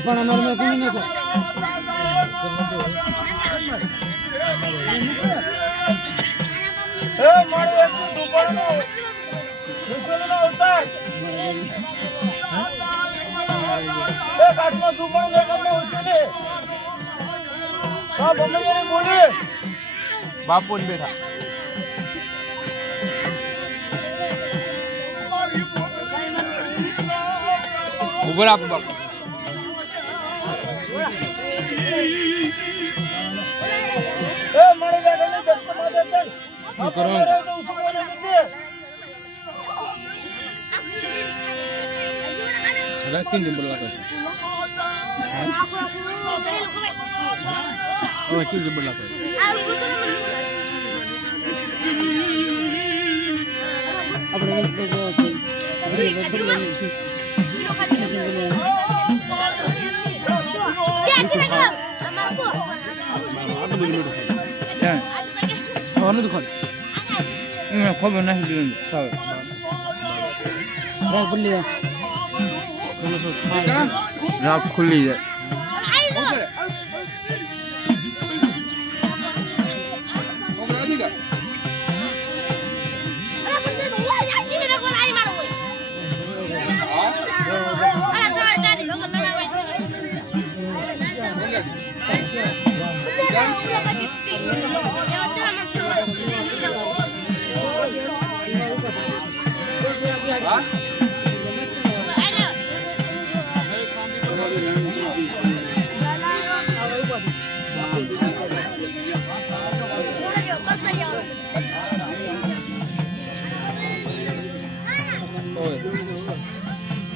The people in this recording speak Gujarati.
પણ અમારે કોની નથી મારું એક દુકાનનો વિશ્વનો અવતાર એક આત્મા દુકાન દેખાતો ઉછળે આ બમણીને બોલે બાપુ જ બેઠા ઉભો આપો બાપુ એ મારી ગાડીને જપ્તમાં દેતન આ કરો તો ઉસુવાને દીધે રાખીને દિન બોલવા કહે ઓ તું જ બોલવા કહે ખબર નથી રાત ખુલ્લી જાય I know.